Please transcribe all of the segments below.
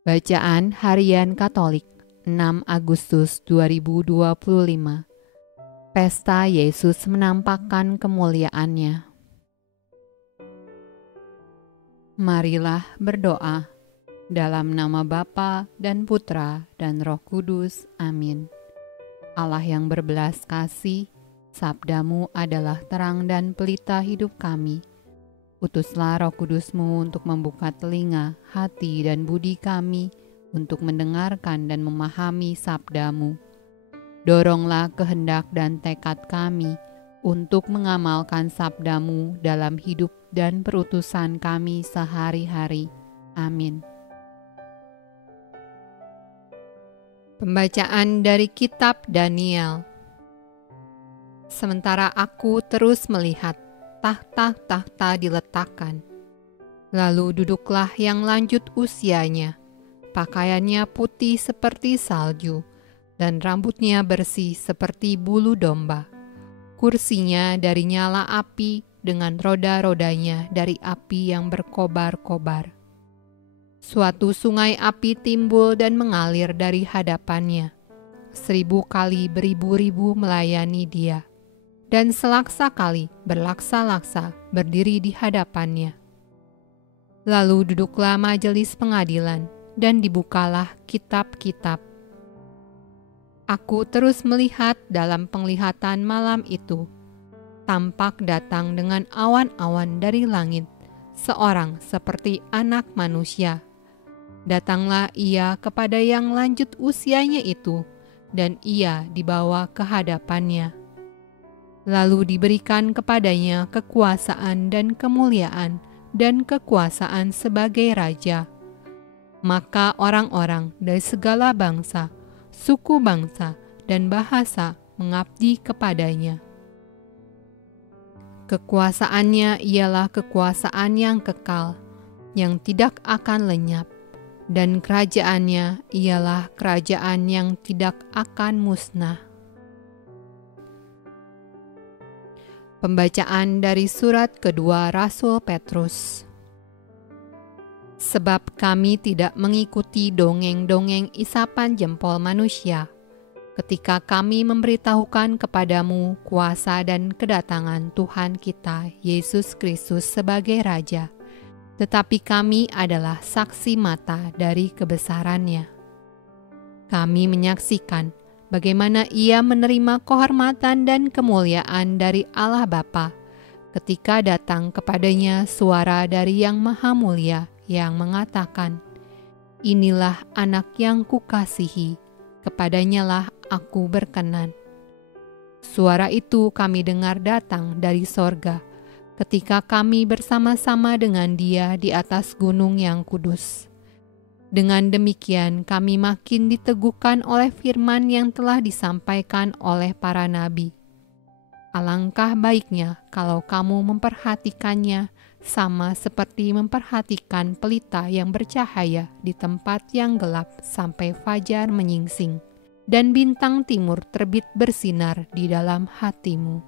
Bacaan Harian Katolik 6 Agustus 2025. Pesta Yesus menampakkan kemuliaannya. Marilah berdoa. Dalam nama Bapa dan Putra dan Roh Kudus. Amin. Allah yang berbelas kasih, sabdamu adalah terang dan pelita hidup kami. Utuslah Roh Kudus-Mu untuk membuka telinga, hati, dan budi kami untuk mendengarkan dan memahami sabda-Mu. Doronglah kehendak dan tekad kami untuk mengamalkan sabda-Mu dalam hidup dan perutusan kami sehari-hari. Amin. Pembacaan dari Kitab Daniel. Sementara aku terus melihat, tahta-tahta diletakkan. Lalu duduklah yang lanjut usianya, pakaiannya putih seperti salju, dan rambutnya bersih seperti bulu domba. Kursinya dari nyala api, dengan roda-rodanya dari api yang berkobar-kobar. Suatu sungai api timbul dan mengalir dari hadapannya. 1000 kali beribu-ribu melayani dia, dan selaksa kali berlaksa-laksa berdiri di hadapannya. Lalu duduklah majelis pengadilan, dan dibukalah kitab-kitab. Aku terus melihat dalam penglihatan malam itu, tampak datang dengan awan-awan dari langit, seorang seperti anak manusia. Datanglah ia kepada yang lanjut usianya itu, dan ia dibawa ke hadapannya. Lalu diberikan kepadanya kekuasaan dan kemuliaan dan kekuasaan sebagai raja. Maka orang-orang dari segala bangsa, suku bangsa, dan bahasa mengabdi kepadanya. Kekuasaannya ialah kekuasaan yang kekal, yang tidak akan lenyap, dan kerajaannya ialah kerajaan yang tidak akan musnah. Pembacaan dari surat kedua Rasul Petrus. Sebab kami tidak mengikuti dongeng-dongeng isapan jempol manusia, ketika kami memberitahukan kepadamu kuasa dan kedatangan Tuhan kita Yesus Kristus sebagai Raja, tetapi kami adalah saksi mata dari kebesarannya. Kami menyaksikan bagaimana ia menerima kehormatan dan kemuliaan dari Allah Bapa, ketika datang kepadanya suara dari Yang Maha Mulia yang mengatakan, "Inilah anak yang kukasihi, kepadanyalah aku berkenan." Suara itu kami dengar datang dari sorga, ketika kami bersama-sama dengan Dia di atas gunung yang kudus. Dengan demikian kami makin diteguhkan oleh firman yang telah disampaikan oleh para nabi. Alangkah baiknya kalau kamu memperhatikannya sama seperti memperhatikan pelita yang bercahaya di tempat yang gelap sampai fajar menyingsing, dan bintang timur terbit bersinar di dalam hatimu.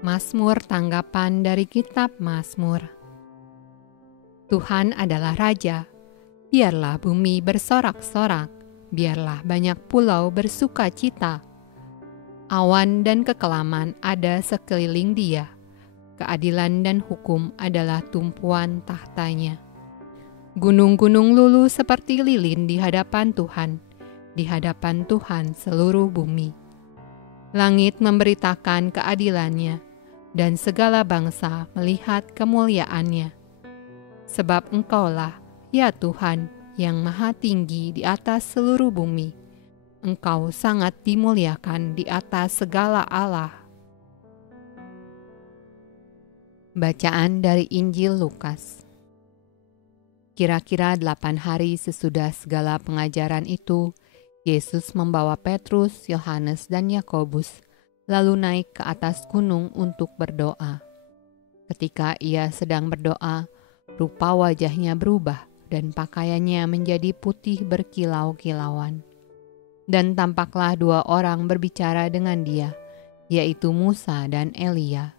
Mazmur tanggapan dari kitab Mazmur. Tuhan adalah Raja, biarlah bumi bersorak-sorak, biarlah banyak pulau bersuka cita. Awan dan kekelaman ada sekeliling Dia, keadilan dan hukum adalah tumpuan tahtanya. Gunung-gunung luluh seperti lilin di hadapan Tuhan seluruh bumi. Langit memberitakan keadilannya, dan segala bangsa melihat kemuliaannya. Sebab Engkaulah, ya Tuhan, yang maha tinggi di atas seluruh bumi. Engkau sangat dimuliakan di atas segala Allah. Bacaan dari Injil Lukas. Kira-kira 8 hari sesudah segala pengajaran itu, Yesus membawa Petrus, Yohanes, dan Yakobus, lalu naik ke atas gunung untuk berdoa. Ketika ia sedang berdoa, rupa wajahnya berubah dan pakaiannya menjadi putih berkilau-kilauan. Dan tampaklah 2 orang berbicara dengan dia, yaitu Musa dan Elia.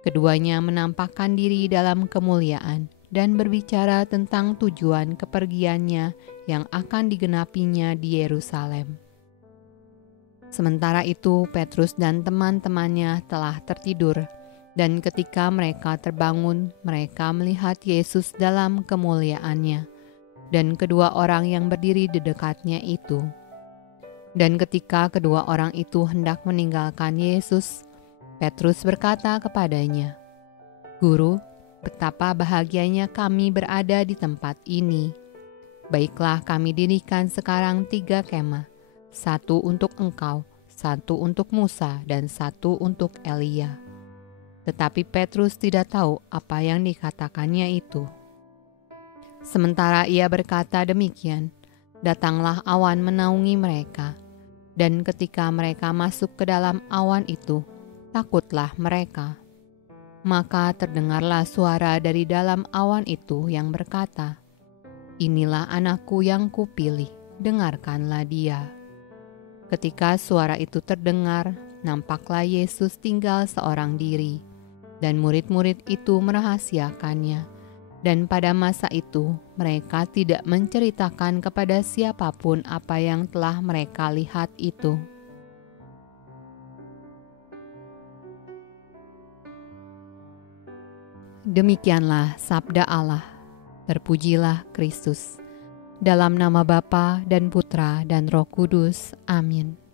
Keduanya menampakkan diri dalam kemuliaan dan berbicara tentang tujuan kepergiannya yang akan digenapinya di Yerusalem. Sementara itu, Petrus dan teman-temannya telah tertidur, dan ketika mereka terbangun, mereka melihat Yesus dalam kemuliaannya, dan kedua orang yang berdiri di dekatnya itu. Dan ketika kedua orang itu hendak meninggalkan Yesus, Petrus berkata kepadanya, "Guru, betapa bahagianya kami berada di tempat ini. Baiklah, kami dirikan sekarang 3 kemah, 1 untuk engkau, 1 untuk Musa, dan 1 untuk Elia." Tetapi Petrus tidak tahu apa yang dikatakannya itu. Sementara ia berkata demikian, datanglah awan menaungi mereka, dan ketika mereka masuk ke dalam awan itu, takutlah mereka. Maka terdengarlah suara dari dalam awan itu yang berkata, "Inilah anakku yang kupilih, dengarkanlah dia." Ketika suara itu terdengar, nampaklah Yesus tinggal seorang diri, dan murid-murid itu merahasiakannya. Dan pada masa itu, mereka tidak menceritakan kepada siapapun apa yang telah mereka lihat itu. Demikianlah sabda Allah. Terpujilah Kristus. Dalam nama Bapa dan Putra dan Roh Kudus. Amin.